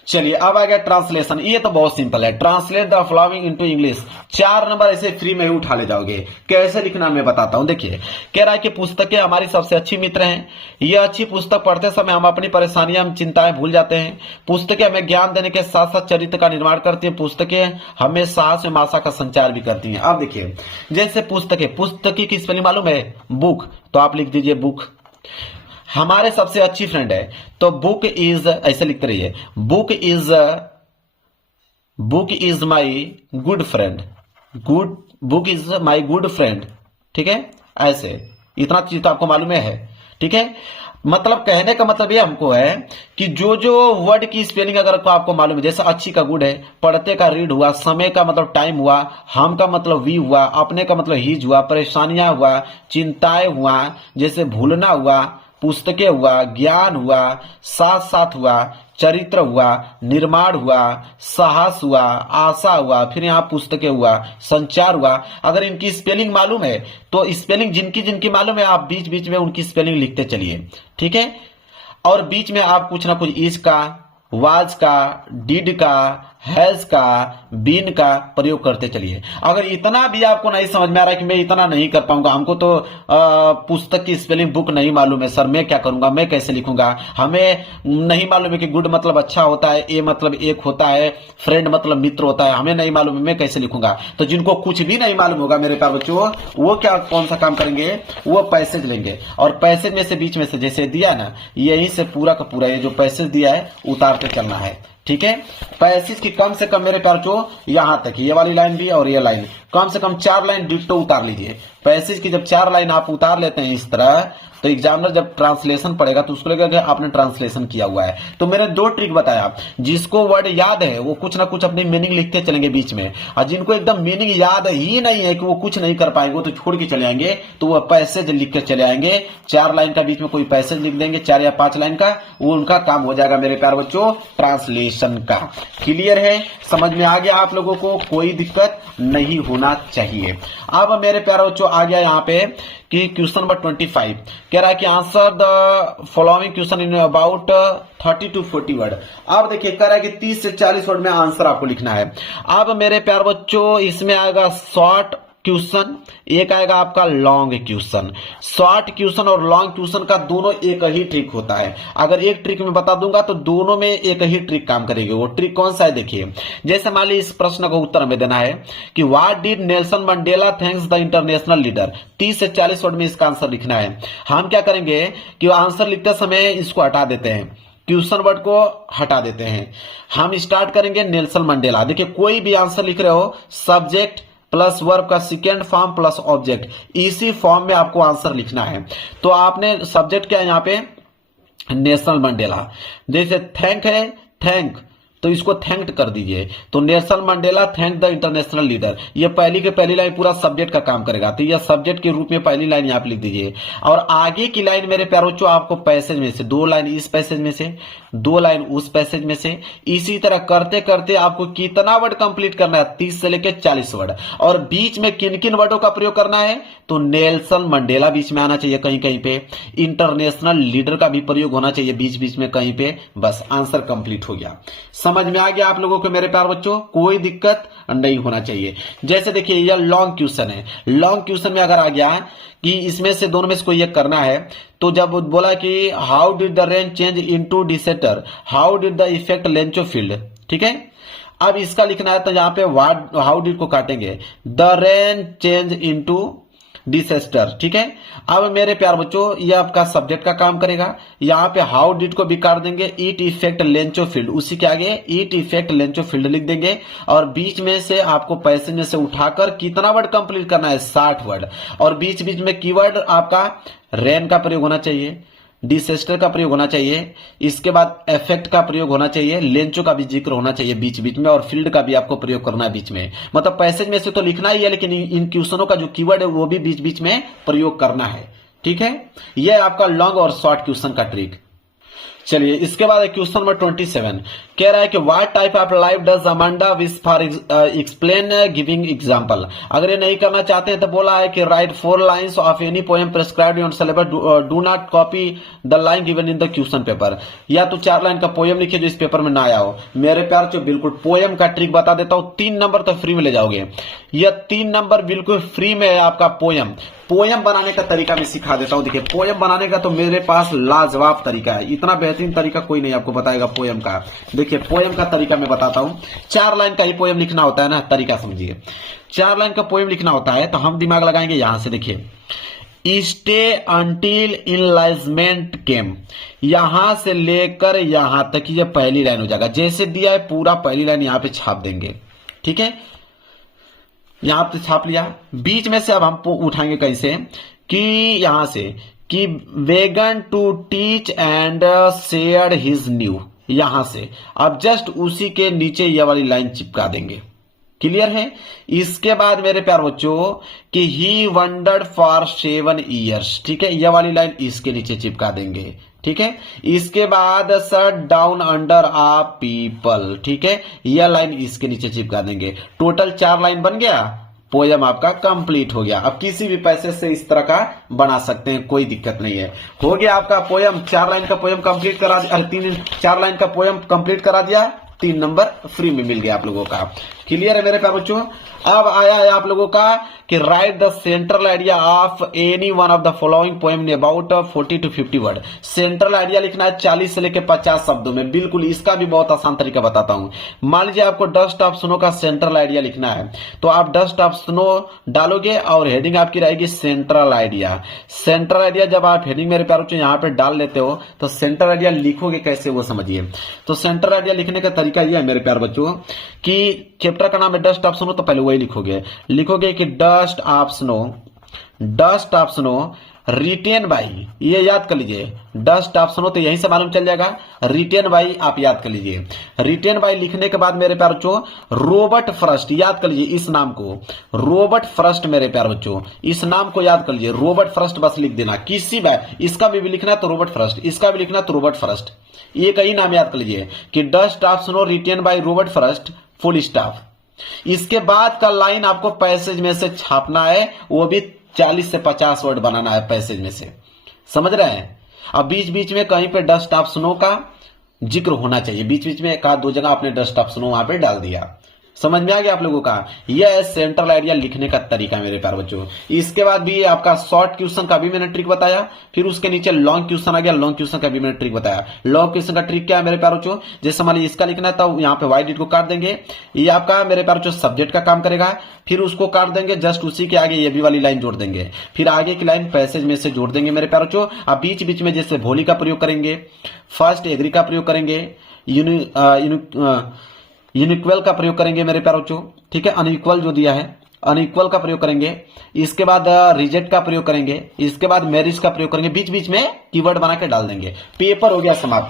चलिए अब आ गया ट्रांसलेशन, ये तो बहुत सिंपल है, translate the following into English. 4 number ऐसे फ्री में ही उठा ले जाओगे। कैसे लिखना मैं बताता हूं। देखिए कह रहा है कि पुस्तकें हमारी सबसे अच्छी मित्र हैं, ये अच्छी पुस्तक पढ़ते समय हम अपनी परेशानियां, हम चिंताएं भूल जाते हैं। पुस्तकें हमें ज्ञान देने के साथ साथ चरित्र का निर्माण करती हैं। पुस्तकें हमें साहस एवं आशा का संचार भी करती हैं। अब देखिए जैसे पुस्तकें, पुस्तकी की स्पेलिंग मालूम है, बुक, तो आप लिख दीजिए बुक। हमारे सबसे अच्छी फ्रेंड है तो बुक इज, ऐसे लिखते रहिए, book is my good friend, good, book is my good friend, ठीक है। ऐसे इतना चीज तो आपको मालूम है, ठीक है। मतलब कहने का मतलब ये हमको है कि जो जो वर्ड की स्पेलिंग अगर आपको मालूम है, जैसे अच्छी का गुड है, पढ़ते का रीड हुआ, समय का मतलब टाइम हुआ, हम का मतलब वी हुआ, अपने का मतलब हीज हुआ, परेशानियां हुआ, चिंताएं हुआ, जैसे भूलना हुआ, पुस्तकें हुआ, ज्ञान हुआ, साथ साथ हुआ, चरित्र हुआ, निर्माण हुआ, साहस हुआ, आशा हुआ, फिर यहाँ पुस्तकें हुआ, संचार हुआ। अगर इनकी स्पेलिंग मालूम है तो स्पेलिंग जिनकी जिनकी मालूम है आप बीच बीच में उनकी स्पेलिंग लिखते चलिए, ठीक है। और बीच में आप कुछ ना कुछ इज का, वाज का, डिड का, हैज का, बीन का प्रयोग करते चलिए। अगर इतना भी आपको नहीं समझ में आ रहा है कि मैं इतना नहीं कर पाऊंगा, हमको तो पुस्तक की स्पेलिंग बुक नहीं मालूम है सर, मैं क्या करूंगा, मैं कैसे लिखूंगा, हमें नहीं मालूम है कि गुड मतलब अच्छा होता है, ए मतलब एक होता है, फ्रेंड मतलब मित्र होता है, हमें नहीं मालूम है, मैं कैसे लिखूंगा। तो जिनको कुछ भी नहीं मालूम होगा मेरे प्यारे बच्चों, वो क्या कौन सा काम करेंगे, वो पैसेज लेंगे और पैसेज में से बीच में से जैसे दिया ना, यही से पूरा का पूरा ये जो पैसेज दिया है उतारते चलना है, ठीक है। पैसेज की कम से कम मेरे प्यार बच्चों यहां तक, ये वाली लाइन भी और ये लाइन, कम से कम 4 लाइन डिट्टो उतार लीजिए। पैसेज की जब 4 लाइन आप उतार लेते हैं इस तरह, तो एग्जामिनर जब ट्रांसलेशन पढ़ेगा तो उसको लगेगा कि आपने ट्रांसलेशन किया हुआ है। तो मैंने 2 ट्रिक बताया, जिसको वर्ड याद है वो कुछ ना कुछ अपनी मीनिंग लिखते चलेंगे बीच में, और जिनको एकदम मीनिंग याद ही नहीं है कि वो कुछ नहीं कर पाएंगे, वो तो छोड़ के चले आएंगे, तो वो पैसेज लिख के चले आएंगे। 4 लाइन का बीच में कोई पैसेज लिख देंगे, 4 या 5 लाइन का, वो उनका काम हो जाएगा मेरे प्यारे बच्चों ट्रांसलेशन का। क्लियर है, समझ में आ गया आप लोगों को, कोई दिक्कत नहीं होना चाहिए। अब मेरे प्यारे बच्चों आ गया यहाँ पे कि क्वेश्चन नंबर 25 कह रहा है कि answer the following question in about 30 to 40 word. अब देखिए कह रहा है कि 30 से 40 वर्ड में आंसर आपको लिखना है। अब मेरे प्यारे बच्चों इसमें आएगा शॉर्ट क्वेश्चन, एक आएगा आपका लॉन्ग क्वेश्चन। शॉर्ट क्वेश्चन और लॉन्ग क्वेश्चन का दोनों एक ही ट्रिक होता है। अगर एक ट्रिक में बता दूंगा तो दोनों में एक ही ट्रिक काम करेगी। वो ट्रिक कौन सा है देखिए, जैसे मान लीजिए इस प्रश्न का उत्तर हमें देना है कि what did Nelson Mandela thanks the international leader. 30 से 40 वर्ड में इसका आंसर लिखना है। हम क्या करेंगे कि आंसर लिखते समय इसको हटा देते हैं, क्वेश्चन वर्ड को हटा देते हैं। हम स्टार्ट करेंगे नेल्सन मंडेला। देखिए कोई भी आंसर लिख रहे हो, सब्जेक्ट प्लस वर्ब का सेकेंड फॉर्म प्लस ऑब्जेक्ट, इसी फॉर्म में आपको आंसर लिखना है। तो आपने सब्जेक्ट क्या है यहाँ पे, नेल्सन मंडेला। जैसे थैंक है, थैंक, तो इसको थैंक्ड कर दीजिए। तो Nelson Mandela thank the international leader, ये पहली के पहली लाइन पूरा सब्जेक्ट का काम करेगा। तो यह सब्जेक्ट के रूप में पहली लाइन यहाँ पे लिख दीजिए। और आगे की लाइन मेरे प्यारे बच्चों आपको पैसेज में से 2 लाइन इस पैसेज में से, 2 लाइन उस पैसेज में से, इसी तरह करते करते आपको कितना वर्ड कंप्लीट करना है, 30 से लेकर 40 वर्ड। और बीच में किन किन वर्डों का प्रयोग करना है, तो नेल्सन मंडेला बीच में आना चाहिए कहीं कहीं पे, इंटरनेशनल लीडर का भी प्रयोग होना चाहिए बीच बीच में कहीं पे। बस आंसर कंप्लीट हो गया। समझ में आ गया आप लोगों को मेरे प्यारे बच्चों, कोई दिक्कत नहीं होना चाहिए। जैसे देखिए यह लॉन्ग क्वेश्चन है, लॉन्ग क्वेश्चन में अगर आ गया कि इसमें से दोनों में से कोई एक करना है, तो जब बोला कि how did the rain change into disaster, how did the effect Lencho field, ठीक है। अब इसका लिखना है तो यहाँ पे हाउ डिड को काटेंगे, the rain change into disaster, ठीक है। अब मेरे प्यार बच्चों ये आपका सब्जेक्ट का काम करेगा। यहाँ पे हाउ डिड को भी काट देंगे, इट इफेक्ट लेंचो फील्ड, उसी के आगे इट इफेक्ट लेंचो फील्ड लिख देंगे। और बीच में से आपको पैसेज में से उठाकर कितना वर्ड कंप्लीट करना है, 60 वर्ड। और बीच बीच में कीवर्ड आपका रेन का प्रयोग होना चाहिए, डिसेस्टर का प्रयोग होना चाहिए, इसके बाद इफेक्ट का प्रयोग होना चाहिए, लेंचो का भी जिक्र होना चाहिए बीच बीच में, और फील्ड का भी आपको प्रयोग करना है बीच में। मतलब पैसेज में से तो लिखना ही है, लेकिन इन क्वेश्चनों का जो कीवर्ड है वो भी बीच बीच में प्रयोग करना है, ठीक है। यह आपका लॉन्ग और शॉर्ट क्वेश्चन का ट्रिक। चलिए इसके बाद क्वेश्चन नंबर 27 कह रहा है कि what type of life does Amanda wish for explain giving example. अगर ये नहीं करना चाहते हैं तो बोला है कि right 4 lines of any poem prescribed on syllabus, do not copy the line given in the question paper. या तो 4 लाइन का पोएम लिखिए जो इस पेपर में ना आया हो। मेरे प्यार जो बिल्कुल पोएम का ट्रिक बता देता हूं, 3 नंबर तो फ्री में ले जाओगे। यह 3 नंबर बिल्कुल फ्री में है आपका पोएम। पोएम बनाने का तरीका मैं सिखा देता हूं। देखिए पोएम बनाने का तो मेरे पास लाजवाब तरीका है, इतना बेहतरीन तरीका कोई नहीं आपको बताएगा पोएम का। देखिए पोएम का तरीका मैं बताता हूं। 4 लाइन का ही पोएम लिखना होता है ना, तरीका समझिए। 4 लाइन का पोएम लिखना होता है तो हम दिमाग लगाएंगे यहां से। देखिए स्टे अंटिल इनलाइजमेंट केम, यहां से लेकर यहां तक ये पहली लाइन हो जाएगा। जैसे दिया है पूरा पहली लाइन यहां पे छाप देंगे, ठीक है। यहां पे छाप लिया। बीच में से अब हम उठाएंगे कैसे कि यहां से कि began to teach and share his new, यहां से अब जस्ट उसी के नीचे यह वाली लाइन चिपका देंगे। क्लियर है। इसके बाद मेरे प्यार बच्चों कि ही वंडर्ड फॉर 7 ईयर्स, ठीक है। यह वाली लाइन इसके नीचे चिपका देंगे, ठीक है। इसके बाद सट डाउन अंडर आ पीपल, ठीक है। यह लाइन इसके नीचे चिपका देंगे। टोटल 4 लाइन बन गया, पोयम आपका कंप्लीट हो गया। अब किसी भी पैसे से इस तरह का बना सकते हैं, कोई दिक्कत नहीं है। हो गया आपका पोयम, 4 लाइन का पोयम कंप्लीट करा दिया, 4 लाइन का पोयम कंप्लीट करा दिया, 3 नंबर फ्री में मिल गया आप लोगों का। क्लियर है मेरे प्यारे बच्चों। अब आया है आप लोगों का कि right the central idea of any one of the following poem in about 40 to 50 word. Central idea लिखना है 40 से लेकर 50 शब्दों में। बिल्कुल इसका भी बहुत आसान तरीका बताता हूं। मान लीजिए आपको डस्ट ऑफ स्नो का सेंट्रल आइडिया लिखना है, तो आप डस्ट ऑफ स्नो डालोगे और हेडिंग आपकी रहेगी सेंट्रल आइडिया। सेंट्रल आइडिया जब आप हेडिंग मेरे प्यारे बच्चों यहां पे डाल लेते हो तो सेंट्रल आइडिया लिखोगे कैसे वो समझिए। तो सेंट्रल आइडिया लिखने का तरीका यह है मेरे प्यारे बच्चों कि चैप्टर का नाम है डस्ट ऑफ स्नो, तो पहले वही लिखोगे कि dust of snow, dust of snow written by, ये याद कर लीजिए, डस्ट ऑप्शन हो तो यहीं से मालूम चल जाएगा। रिटेन बाई आप याद कर लीजिए। रिटेन बाई लिखने के बाद मेरे प्यारे बच्चों रॉबर्ट फर्स्ट, याद कर लीजिए इस नाम को, रॉबर्ट फर्स्ट मेरे प्यारे बच्चों, इस नाम को याद कर लीजिए, रॉबर्ट फर्स्ट बस लिख देना। किसी बार इसका भी लिखना है तो रॉबर्ट फर्स्ट, इसका भी लिखना तो रॉबर्ट फर्स्ट, ये कई नाम याद कर लीजिए कि डस्ट ऑप्शन हो written by Robert first full stop. इसके बाद का लाइन आपको पैसेज में से छापना है, वो भी 40 से 50 वर्ड बनाना है पैसेज में से, समझ रहे हैं। अब बीच बीच में कहीं पे डस्ट ऑप्शनों का जिक्र होना चाहिए, बीच बीच में एक आध दो जगह आपने डस्ट ऑप्शनों वहां पे डाल दिया। समझ में आ गया आप लोगों का, यह सेंट्रल आइडिया लिखने का तरीका मेरे प्यारे बच्चों। इसके बाद भी आपका शॉर्ट क्वेश्चन का भी मैंने ट्रिक बताया, फिर उसके नीचे लॉन्ग क्वेश्चन आ गया, लॉन्ग क्वेश्चन का भी मैंने ट्रिक बताया। लॉन्ग क्वेश्चन का ट्रिक क्या है मेरे प्यारे बच्चों, जैसे मान लीजिए इसका लिखना है तो यहाँ पे वाई डिट को काट देंगे, ये आपका मेरे प्यारे बच्चों सब्जेक्ट का काम करेगा, फिर उसको काट देंगे, जस्ट उसी के आगे ये भी वाली लाइन जोड़ देंगे, फिर आगे की लाइन पैसेज में से जोड़ देंगे मेरे प्यारे बच्चों। अब बीच बीच में जैसे भोली का प्रयोग करेंगे, फर्स्ट एग्री का प्रयोग करेंगे, यूनिक्वल का प्रयोग करेंगे मेरे प्यारे बच्चों, ठीक है, अनइक्वल जो दिया है अनइक्वल का प्रयोग करेंगे, इसके बाद रिजेक्ट का प्रयोग करेंगे, इसके बाद मैरिज का प्रयोग करेंगे, बीच बीच में कीवर्ड बना के डाल देंगे, पेपर हो गया समाप्त।